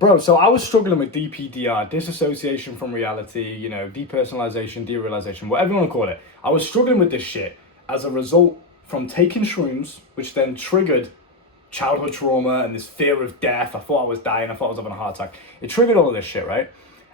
Bro, so I was struggling with DPDR, disassociation from reality, you know, depersonalisation, derealisation, whatever you want to call it. I was struggling with this shit as a result from taking shrooms, which then triggered childhood trauma and this fear of death. I thought I was dying. I thought I was having a heart attack. It triggered all of this shit, right?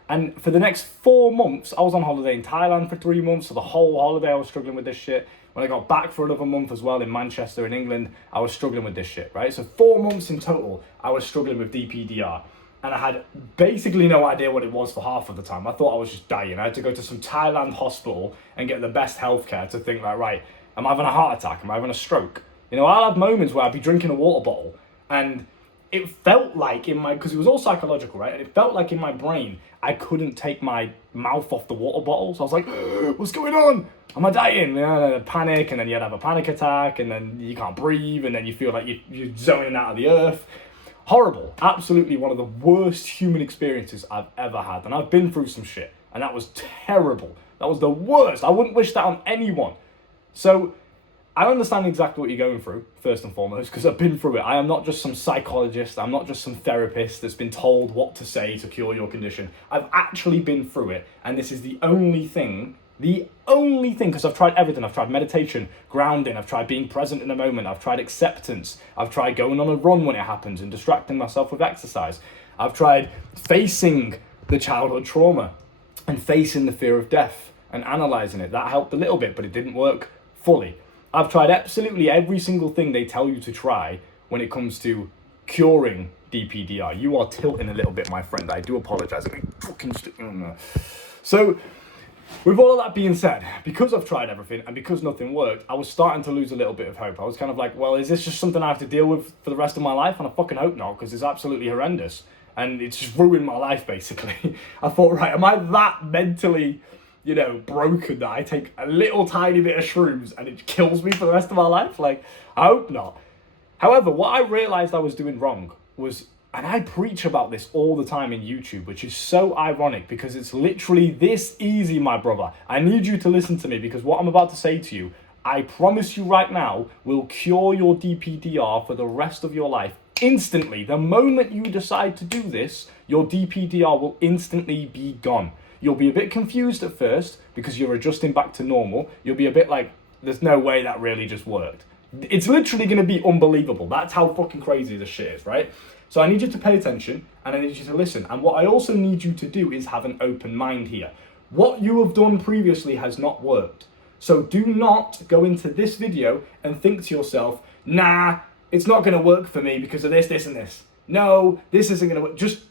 And for the next 4 months, I was on holiday in Thailand for 3 months. So the whole holiday, I was struggling with this shit. When I got back for another month as well in Manchester in England, I was struggling with this shit, right? So 4 months in total, I was struggling with DPDR. And I had basically no idea what it was for half of the time. I thought I was just dying. I had to go to some Thailand hospital and get the best healthcare to think like, right, am I having a heart attack? Am I having a stroke? You know, I'll have moments where I'd be drinking a water bottle and it felt like in my, because it was all psychological, right? And it felt like in my brain, I couldn't take my mouth off the water bottle. So I was like, what's going on? Am I dying? Panic, and then you'd have a panic attack, and then you can't breathe, and then you feel like you're zoning out of the earth. Horrible. Absolutely one of the worst human experiences I've ever had. And I've been through some shit, and that was terrible. That was the worst. I wouldn't wish that on anyone. So I understand exactly what you're going through, first and foremost, because I've been through it. I am not just some psychologist. I'm not just some therapist that's been told what to say to cure your condition. I've actually been through it, and this is the only thing, because I've tried everything. I've tried meditation, grounding, I've tried being present in the moment, I've tried acceptance, I've tried going on a run when it happens and distracting myself with exercise. I've tried facing the childhood trauma and facing the fear of death and analysing it. That helped a little bit, but it didn't work fully. I've tried absolutely every single thing they tell you to try when it comes to curing DPDR. You are tilting a little bit, my friend. I do apologise. I mean, fucking So, with all of that being said, because I've tried everything and because nothing worked, I was starting to lose a little bit of hope. I was kind of like, well, is this just something I have to deal with for the rest of my life? And I fucking hope not, because it's absolutely horrendous. And it's just ruined my life, basically. I thought, right, am I that mentally, broken that I take a little tiny bit of shrooms and it kills me for the rest of my life? Like, I hope not. However, what I realized I was doing wrong was, and I preach about this all the time in YouTube, which is so ironic because it's literally this easy, my brother. I need you to listen to me because what I'm about to say to you, I promise you right now, will cure your DPDR for the rest of your life instantly. The moment you decide to do this, your DPDR will instantly be gone. You'll be a bit confused at first because you're adjusting back to normal. You'll be a bit like, there's no way that really just worked. It's literally going to be unbelievable. That's how fucking crazy this shit is, right? So I need you to pay attention and I need you to listen. And what I also need you to do is have an open mind here. What you have done previously has not worked. So do not go into this video and think to yourself, nah, it's not going to work for me because of this, this, and this. No, this isn't going to work. Just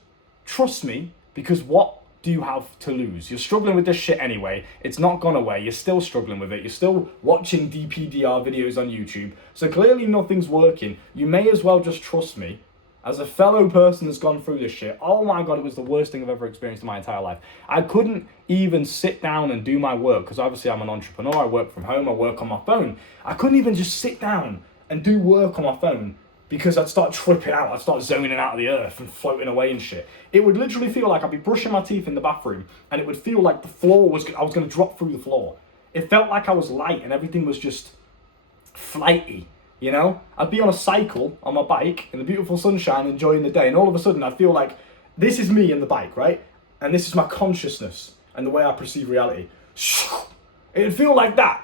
trust me, because what do you have to lose? You're struggling with this shit anyway. It's not gone away. You're still struggling with it. You're still watching DPDR videos on YouTube. So clearly nothing's working. You may as well just trust me. As a fellow person that's gone through this shit, oh my God, it was the worst thing I've ever experienced in my entire life. I couldn't even sit down and do my work because obviously I'm an entrepreneur. I work from home. I work on my phone. I couldn't even just sit down and do work on my phone because I'd start tripping out. I'd start zoning out of the earth and floating away and shit. It would literally feel like I'd be brushing my teeth in the bathroom and it would feel like I was going to drop through the floor. It felt like I was light and everything was just flighty. I'd be on a cycle on my bike in the beautiful sunshine, enjoying the day, and all of a sudden I feel like this is me and the bike, right? And this is my consciousness and the way I perceive reality. It'd feel like that.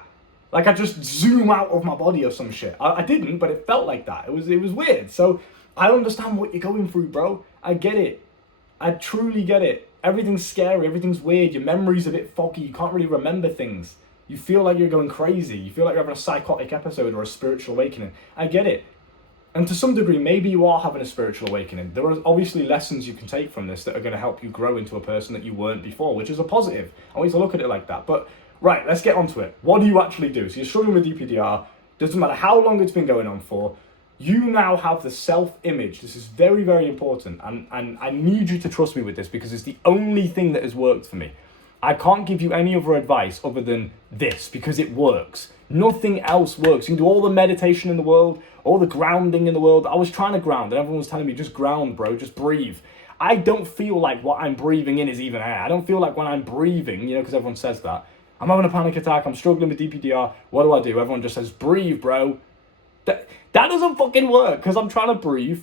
Like I just zoom out of my body or some shit. I didn't, but it felt like that. It was weird. So I understand what you're going through, bro. I get it. I truly get it. Everything's scary. Everything's weird. Your memory's a bit foggy. You can't really remember things. You feel like you're going crazy. You feel like you're having a psychotic episode or a spiritual awakening. I get it. And to some degree, maybe you are having a spiritual awakening. There are obviously lessons you can take from this that are going to help you grow into a person that you weren't before, which is a positive. I always look at it like that. But right, let's get onto it. What do you actually do? So you're struggling with DPDR. Doesn't matter how long it's been going on for. You now have the self-image. This is very, very important. And I need you to trust me with this because it's the only thing that has worked for me. I can't give you any other advice other than this because it works. Nothing else works. You can do all the meditation in the world, all the grounding in the world. I was trying to ground and everyone was telling me, just ground, bro, just breathe. I don't feel like what I'm breathing in is even air. I don't feel like when I'm breathing, because everyone says that, I'm having a panic attack, I'm struggling with DPDR, what do? Everyone just says, breathe, bro. That doesn't fucking work because I'm trying to breathe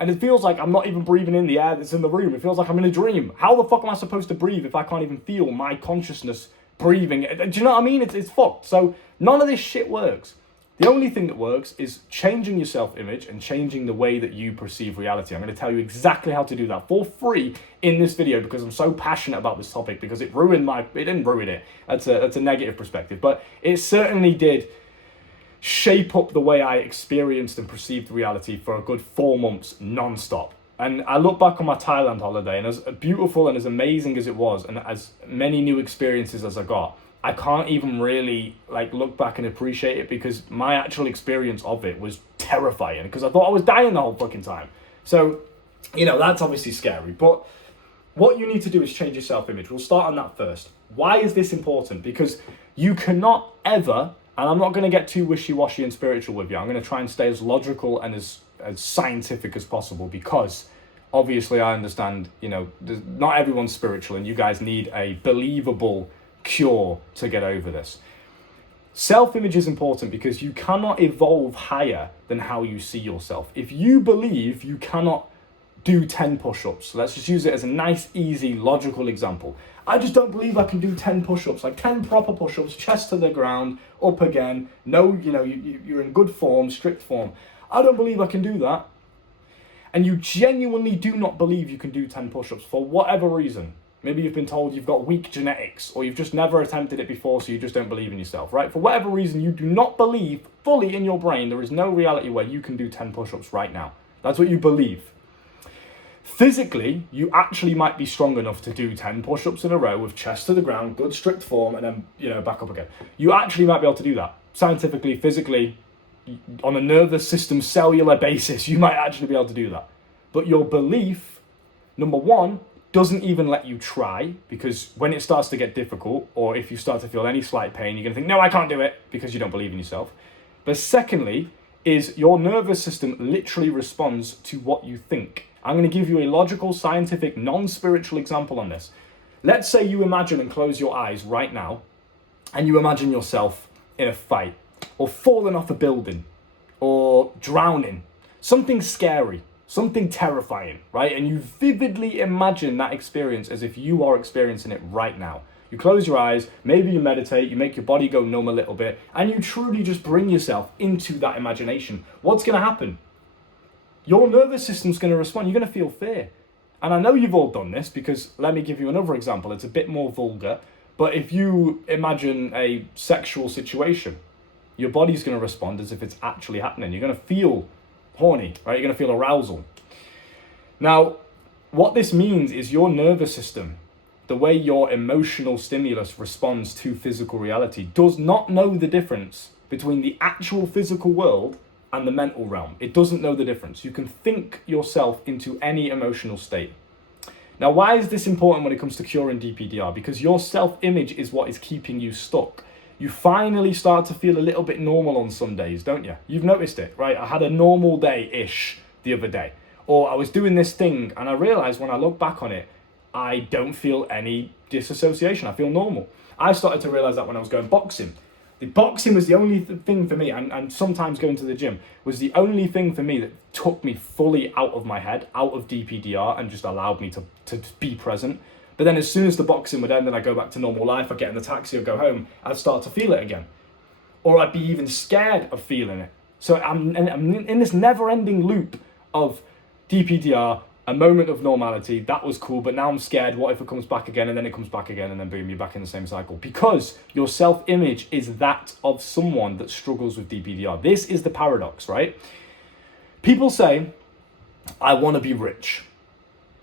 And it feels like I'm not even breathing in the air that's in the room. It feels like I'm in a dream. How the fuck am I supposed to breathe if I can't even feel my consciousness breathing? Do you know what I mean? It's fucked. So none of this shit works. The only thing that works is changing your self-image and changing the way that you perceive reality. I'm going to tell you exactly how to do that for free in this video because I'm so passionate about this topic, because it didn't ruin it. That's a negative perspective, but it certainly did shape up the way I experienced and perceived reality for a good 4 months non-stop. And I look back on my Thailand holiday, and as beautiful and as amazing as it was, and as many new experiences as I got, I can't even really look back and appreciate it, because my actual experience of it was terrifying, because I thought I was dying the whole fucking time. So, that's obviously scary. But what you need to do is change your self-image. We'll start on that first. Why is this important? Because you cannot ever, and I'm not going to get too wishy-washy and spiritual with you. I'm going to try and stay as logical and as scientific as possible, because obviously I understand, not everyone's spiritual, and you guys need a believable cure to get over this. Self-image is important because you cannot evolve higher than how you see yourself. If you believe you cannot do 10 push-ups, let's just use it as a nice, easy, logical example. I just don't believe I can do 10 push-ups, 10 proper push-ups, chest to the ground, up again. No, you're in good form, strict form. I don't believe I can do that. And you genuinely do not believe you can do 10 push-ups for whatever reason. Maybe you've been told you've got weak genetics, or you've just never attempted it before, so you just don't believe in yourself, right? For whatever reason, you do not believe fully in your brain there is no reality where you can do 10 push-ups right now. That's what you believe. Physically, you actually might be strong enough to do 10 push-ups in a row with chest to the ground, good strict form, and then, back up again. You actually might be able to do that. Scientifically, physically, on a nervous system, cellular basis, you might actually be able to do that. But your belief, number one, doesn't even let you try, because when it starts to get difficult, or if you start to feel any slight pain, you're going to think, no, I can't do it, because you don't believe in yourself. But secondly, is your nervous system literally responds to what you think. I'm going to give you a logical, scientific, non-spiritual example on this. Let's say you imagine and close your eyes right now, and you imagine yourself in a fight, or falling off a building, or drowning, something scary. Something terrifying, right? And you vividly imagine that experience as if you are experiencing it right now. You close your eyes, maybe you meditate, you make your body go numb a little bit, and you truly just bring yourself into that imagination. What's going to happen? Your nervous system's going to respond. You're going to feel fear. And I know you've all done this, because let me give you another example. It's a bit more vulgar, but if you imagine a sexual situation, your body's going to respond as if it's actually happening. You're going to feel horny, right? You're going to feel arousal. Now, what this means is your nervous system, the way your emotional stimulus responds to physical reality, does not know the difference between the actual physical world and the mental realm. It doesn't know the difference. You can think yourself into any emotional state. Now, why is this important when it comes to curing DPDR? Because your self-image is what is keeping you stuck. You finally start to feel a little bit normal on some days, don't you? You've noticed it, right? I had a normal day-ish the other day. Or I was doing this thing, and I realized when I look back on it, I don't feel any disassociation. I feel normal. I started to realize that when I was going boxing. The boxing was the only thing for me, and sometimes going to the gym, was the only thing for me that took me fully out of my head, out of DPDR, and just allowed me to be present. But then as soon as the boxing would end and I go back to normal life, I'd get in the taxi or go home, I'd start to feel it again. Or I'd be even scared of feeling it. So I'm in this never-ending loop of DPDR, a moment of normality, that was cool, but now I'm scared, what if it comes back again, and then it comes back again, and then boom, you're back in the same cycle. Because your self-image is that of someone that struggles with DPDR. This is the paradox, right? People say, I want to be rich.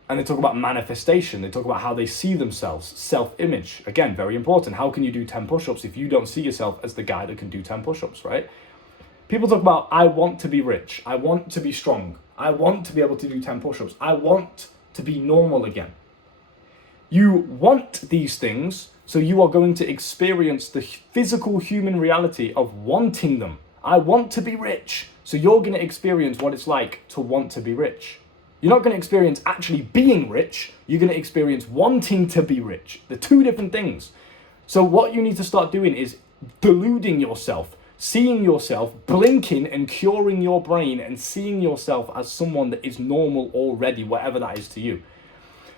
And they talk about manifestation. They talk about how they see themselves, self-image. Again, very important. How can you do 10 push-ups if you don't see yourself as the guy that can do 10 push-ups, right? People talk about, I want to be rich. I want to be strong. I want to be able to do 10 push-ups. I want to be normal again. You want these things, so you are going to experience the physical human reality of wanting them. I want to be rich. So you're going to experience what it's like to want to be rich. You're not going to experience actually being rich. You're going to experience wanting to be rich. They're two different things. So what you need to start doing is deluding yourself seeing yourself, blinking and curing your brain and seeing yourself as someone that is normal already, whatever that is to you.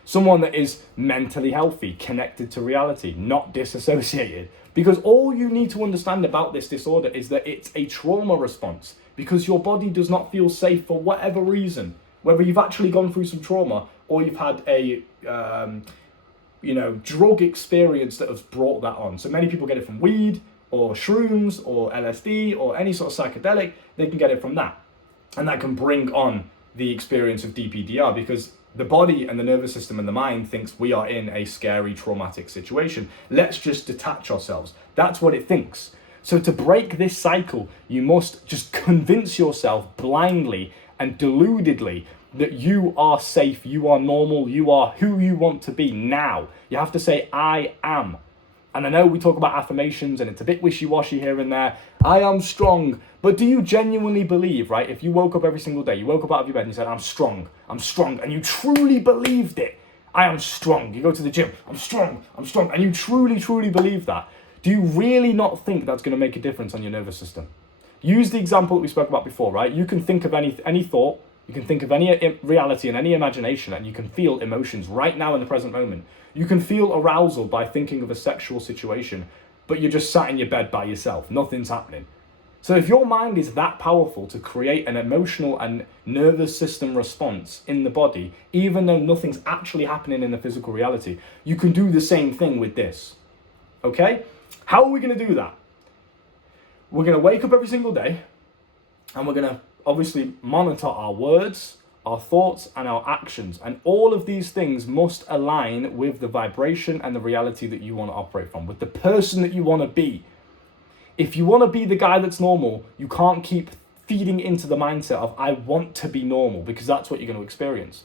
Someone that is mentally healthy, connected to reality, not disassociated. Because all you need to understand about this disorder is that it's a trauma response, because your body does not feel safe for whatever reason. Whether you've actually gone through some trauma or you've had a drug experience that has brought that on. So many people get it from weed or shrooms or LSD or any sort of psychedelic. They can get it from that. And that can bring on the experience of DPDR, because the body and the nervous system and the mind thinks we are in a scary, traumatic situation. Let's just detach ourselves. That's what it thinks. So to break this cycle, you must just convince yourself blindly and deludedly that you are safe, you are normal, you are who you want to be now. You have to say, I am. And I know we talk about affirmations and it's a bit wishy-washy here and there. I am strong. But do you genuinely believe, right? If you woke up every single day, you woke up out of your bed and you said, I'm strong, and you truly believed it. I am strong. You go to the gym, I'm strong, and you truly, truly believe that. Do you really not think that's going to make a difference on your nervous system? Use the example that we spoke about before, right? You can think of any thought, you can think of any reality and any imagination, and you can feel emotions right now in the present moment. You can feel arousal by thinking of a sexual situation, but you're just sat in your bed by yourself. Nothing's happening. So if your mind is that powerful to create an emotional and nervous system response in the body, even though nothing's actually happening in the physical reality, you can do the same thing with this. Okay? How are we going to do that? We're going to wake up every single day, and we're going to obviously monitor our words, our thoughts, and our actions. And all of these things must align with the vibration and the reality that you want to operate from, with the person that you want to be. If you want to be the guy that's normal, you can't keep feeding into the mindset of, I want to be normal, because that's what you're going to experience.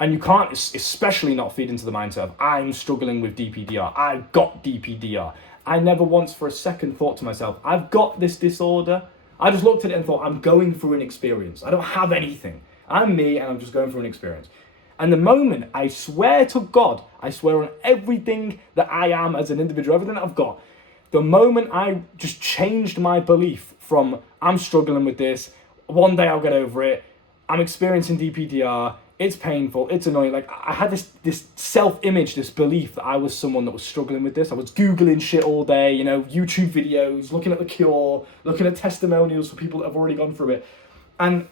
And you can't especially not feed into the mindset of, I'm struggling with DPDR. I've got DPDR. I never once for a second thought to myself, I've got this disorder. I just looked at it and thought, I'm going through an experience. I don't have anything. I'm me and I'm just going through an experience. And the moment I swear to God, I swear on everything that I am as an individual, everything that I've got, the moment I just changed my belief from, I'm struggling with this, one day I'll get over it, I'm experiencing DPDR, it's painful, it's annoying. Like, I had this self-image, this belief that I was someone that was struggling with this. I was Googling shit all day, YouTube videos, looking at the cure, looking at testimonials for people that have already gone through it. And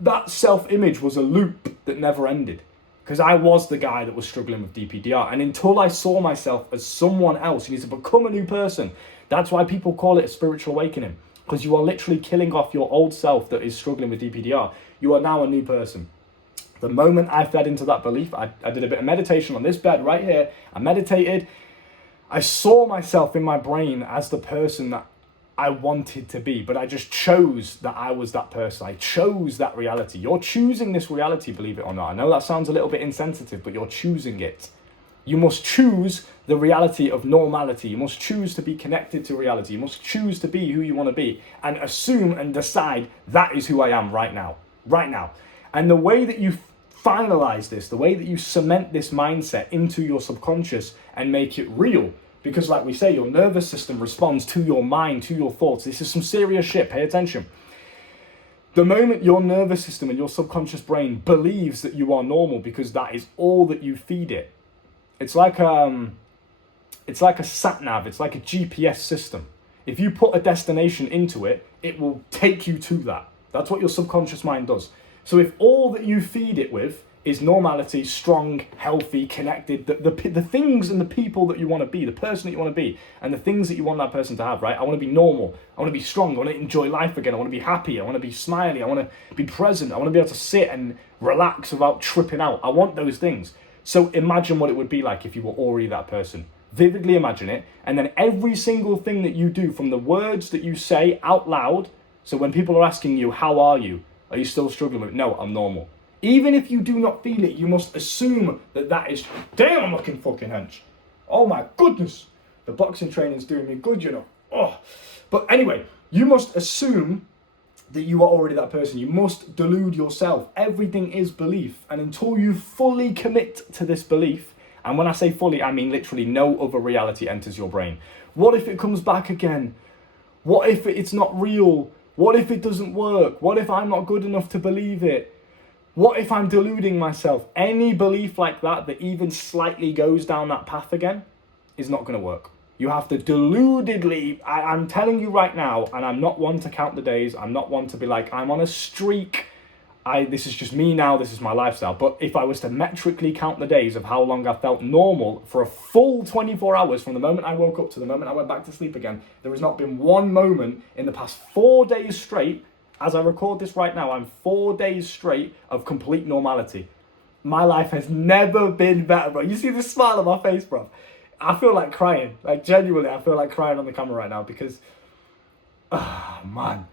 that self-image was a loop that never ended, because I was the guy that was struggling with DPDR. And until I saw myself as someone else, you need to become a new person. That's why people call it a spiritual awakening, because you are literally killing off your old self that is struggling with DPDR. You are now a new person. The moment I fed into that belief, I did a bit of meditation on this bed right here. I meditated. I saw myself in my brain as the person that I wanted to be, but I just chose that I was that person. I chose that reality. You're choosing this reality, believe it or not. I know that sounds a little bit insensitive, but you're choosing it. You must choose the reality of normality. You must choose to be connected to reality. You must choose to be who you want to be and assume and decide that is who I am right now. Right now. And the way that you finalize this, the way that you cement this mindset into your subconscious and make it real, because like we say, your nervous system responds to your mind, to your thoughts. This is some serious shit, pay attention. The moment your nervous system and your subconscious brain believes that you are normal, because that is all that you feed it. It's like a sat-nav, it's like a GPS system. If you put a destination into it, it will take you to that. That's what your subconscious mind does. So if all that you feed it with is normality, strong, healthy, connected, the things and the people that you want to be, the person that you want to be, and the things that you want that person to have, right? I want to be normal. I want to be strong. I want to enjoy life again. I want to be happy. I want to be smiley. I want to be present. I want to be able to sit and relax without tripping out. I want those things. So imagine what it would be like if you were already that person. Vividly imagine it. And then every single thing that you do, from the words that you say out loud, so when people are asking you, how are you? Are you still struggling with it? No, I'm normal. Even if you do not feel it, you must assume that that is, damn, I'm looking fucking hench. Oh my goodness. The boxing training's doing me good, Oh. But anyway, you must assume that you are already that person. You must delude yourself. Everything is belief. And until you fully commit to this belief, and when I say fully, I mean literally no other reality enters your brain. What if it comes back again? What if it's not real? What if it doesn't work? What if I'm not good enough to believe it? What if I'm deluding myself? Any belief like that even slightly goes down that path again is not going to work. You have to deludedly, I'm telling you right now, and I'm not one to count the days. I'm not one to be like, I'm on a streak. This is just me now. This is my lifestyle. But if I was to metrically count the days of how long I felt normal for a full 24 hours from the moment I woke up to the moment I went back to sleep again, there has not been one moment in the past 4 days straight. As I record this right now, I'm 4 days straight of complete normality. My life has never been better, bro. You see the smile on my face, bro. I feel like crying. Like, genuinely, I feel like crying on the camera right now because, man.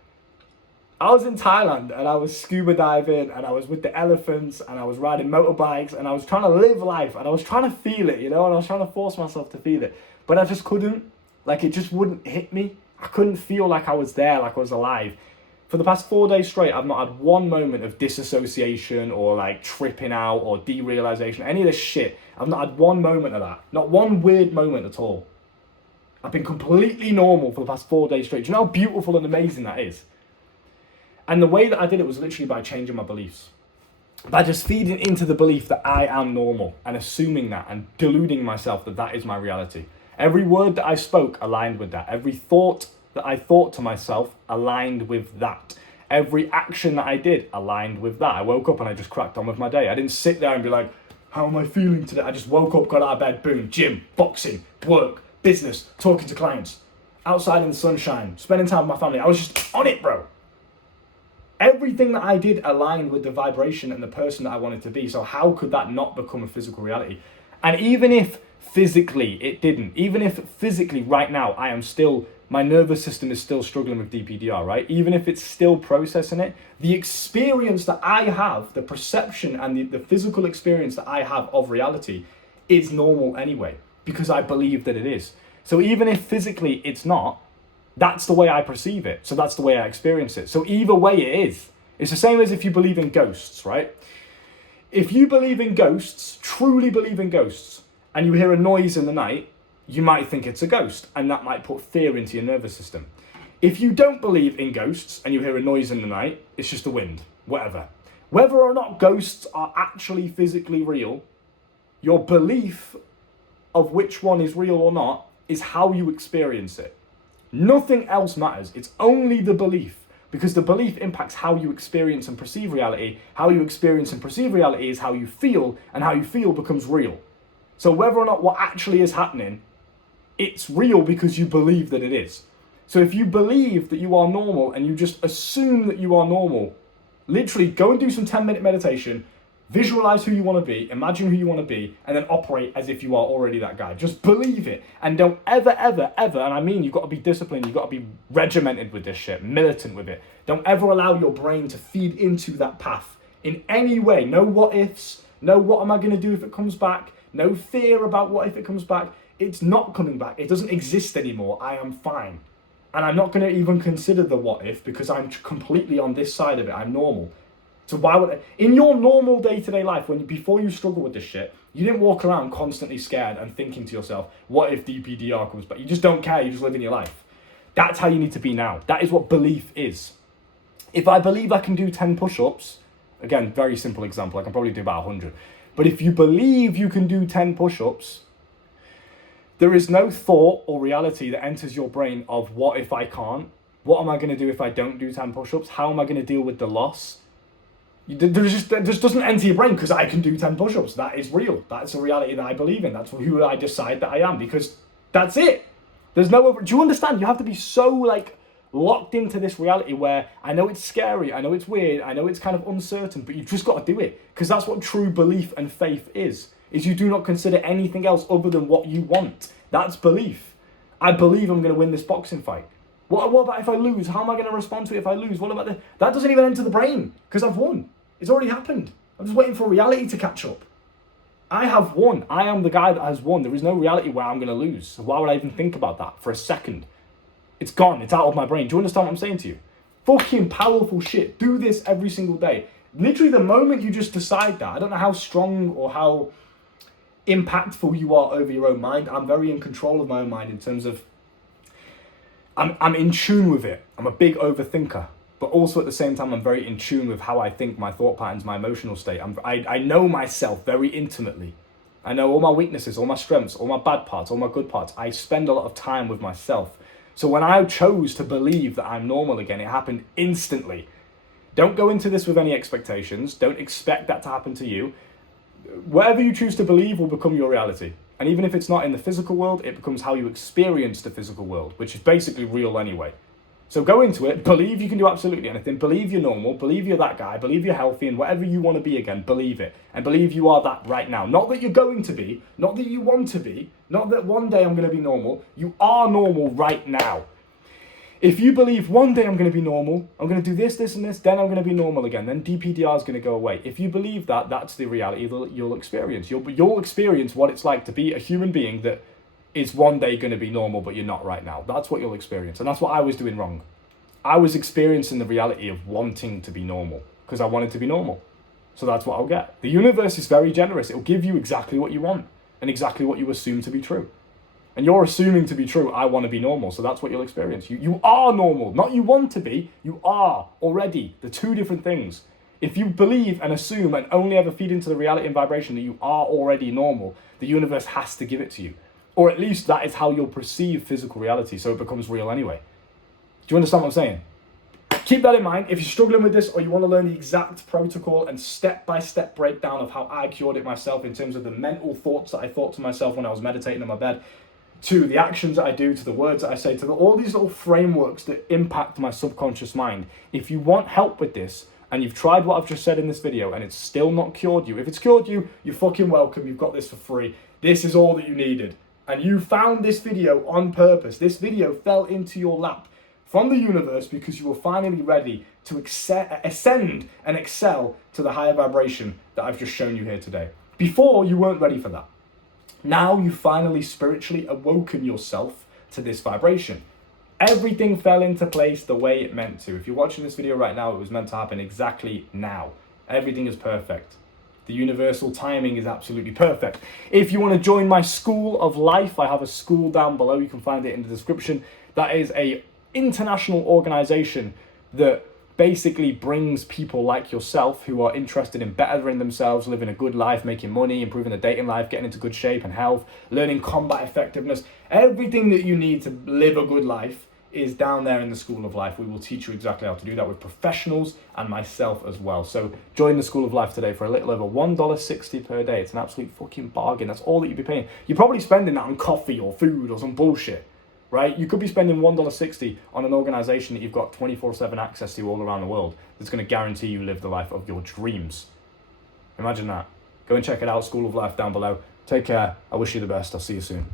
I was in Thailand and I was scuba diving and I was with the elephants and I was riding motorbikes and I was trying to live life and I was trying to feel it, and I was trying to force myself to feel it. But I just couldn't. Like, it just wouldn't hit me. I couldn't feel like I was there, like I was alive. For the past 4 days straight, I've not had one moment of disassociation or like tripping out or derealisation, any of this shit. I've not had one moment of that. Not one weird moment at all. I've been completely normal for the past 4 days straight. Do you know how beautiful and amazing that is? And the way that I did it was literally by changing my beliefs. By just feeding into the belief that I am normal and assuming that and deluding myself that that is my reality. Every word that I spoke aligned with that. Every thought that I thought to myself aligned with that. Every action that I did aligned with that. I woke up and I just cracked on with my day. I didn't sit there and be like, how am I feeling today? I just woke up, got out of bed, boom, gym, boxing, work, business, talking to clients, outside in the sunshine, spending time with my family. I was just on it, bro. Everything that I did aligned with the vibration and the person that I wanted to be. So how could that not become a physical reality? And even if physically it didn't, even if physically right now I am still, my nervous system is still struggling with DPDR, right? Even if it's still processing it, the experience that I have, the perception and the physical experience that I have of reality is normal anyway, because I believe that it is. So even if physically it's not, that's the way I perceive it. So that's the way I experience it. So either way it is. It's the same as if you believe in ghosts, right? If you believe in ghosts, truly believe in ghosts, and you hear a noise in the night, you might think it's a ghost, and that might put fear into your nervous system. If you don't believe in ghosts and you hear a noise in the night, it's just the wind, whatever. Whether or not ghosts are actually physically real, your belief of which one is real or not is how you experience it. Nothing else matters. It's only the belief, because the belief impacts how you experience and perceive reality. How you experience and perceive reality is how you feel, and how you feel becomes real. So whether or not what actually is happening, it's real because you believe that it is. So if you believe that you are normal and you just assume that you are normal, literally go and do some 10-minute meditation, visualize who you want to be, imagine who you want to be, and then operate as if you are already that guy. Just believe it. And don't ever, and I mean, you've got to be disciplined, you've got to be regimented with this shit, militant with it. Don't ever allow your brain to feed into that path in any way. No what ifs, no what am I going to do if it comes back, no fear about what if it comes back. It's not coming back. It doesn't exist anymore. I am fine. And I'm not going to even consider the what if, because I'm completely on this side of it. I'm normal. So why would in your normal day-to-day life, before you struggle with this shit, you didn't walk around constantly scared and thinking to yourself, what if DPDR comes back? You just don't care. You just live in your life. That's how you need to be now. That is what belief is. If I believe I can do 10 push-ups, again, very simple example, I can probably do about 100. But if you believe you can do 10 push-ups, there is no thought or reality that enters your brain of what if I can't? What am I going to do if I don't do 10 push-ups? How am I going to deal with the loss? That just doesn't enter your brain because I can do 10 push-ups. That is real. That's a reality that I believe in. That's who I decide that I am, because that's it. There's no other. Do you understand? You have to be so locked into this reality where I know it's scary, I know it's weird, I know it's kind of uncertain, but you've just got to do it, because that's what true belief and faith is you do not consider anything else other than what you want. That's belief. I believe I'm going to win this boxing fight. What about if I lose? How am I going to respond to it if I lose? What about that doesn't even enter the brain, because I've won. It's already happened. I'm just waiting for reality to catch up. I have won. I am the guy that has won. There is no reality where I'm going to lose. So why would I even think about that for a second? It's gone. It's out of my brain. Do you understand what I'm saying to you? Fucking powerful shit. Do this every single day. Literally the moment you just decide that, I don't know how strong or how impactful you are over your own mind. I'm very in control of my own mind in terms of I'm in tune with it. I'm a big overthinker, but also at the same time, I'm very in tune with how I think, my thought patterns, my emotional state. I know myself very intimately. I know all my weaknesses, all my strengths, all my bad parts, all my good parts. I spend a lot of time with myself. So when I chose to believe that I'm normal again, it happened instantly. Don't go into this with any expectations. Don't expect that to happen to you. Whatever you choose to believe will become your reality. And even if it's not in the physical world, it becomes how you experience the physical world, which is basically real anyway. So go into it, believe you can do absolutely anything, believe you're normal, believe you're that guy, believe you're healthy, and whatever you want to be again, believe it. And believe you are that right now. Not that you're going to be, not that you want to be, not that one day I'm going to be normal. You are normal right now. If you believe one day I'm going to be normal, I'm going to do this, this, and this, then I'm going to be normal again, then DPDR is going to go away. If you believe that, that's the reality that you'll experience. You'll experience what it's like to be a human being that is one day going to be normal, but you're not right now. That's what you'll experience. And that's what I was doing wrong. I was experiencing the reality of wanting to be normal because I wanted to be normal. So that's what I'll get. The universe is very generous. It'll give you exactly what you want and exactly what you assume to be true. And you're assuming to be true, I want to be normal. So that's what you'll experience. You are normal. Not you want to be, you are already. They're two different things. If you believe and assume and only ever feed into the reality and vibration that you are already normal, the universe has to give it to you. Or at least that is how you'll perceive physical reality, so it becomes real anyway. Do you understand what I'm saying? Keep that in mind. If you're struggling with this or you want to learn the exact protocol and step-by-step breakdown of how I cured it myself in terms of the mental thoughts that I thought to myself when I was meditating in my bed, to the actions that I do, to the words that I say, to all these little frameworks that impact my subconscious mind. If you want help with this, and you've tried what I've just said in this video, and it's still not cured you, if it's cured you, you're fucking welcome. You've got this for free. This is all that you needed. And you found this video on purpose. This video fell into your lap from the universe because you were finally ready to ascend and excel to the higher vibration that I've just shown you here today. Before, you weren't ready for that. Now you've finally spiritually awoken yourself to this vibration. Everything fell into place the way it meant to. If you're watching this video right now, it was meant to happen exactly now. Everything is perfect. The universal timing is absolutely perfect. If you want to join my School of Life, I have a school down below. You can find it in the description. That is an international organization that basically brings people like yourself who are interested in bettering themselves, living a good life, making money, improving their dating life, getting into good shape and health, learning combat effectiveness. Everything that you need to live a good life is down there in the School of Life. We will teach you exactly how to do that with professionals and myself as well. So join the School of Life today for a little over $1.60 per day. It's an absolute fucking bargain. That's all that you'd be paying. You're probably spending that on coffee or food or some bullshit, right? You could be spending $1.60 on an organization that you've got 24/7 access to all around the world that's going to guarantee you live the life of your dreams. Imagine that. Go and check it out, School of Life down below. Take care. I wish you the best. I'll see you soon.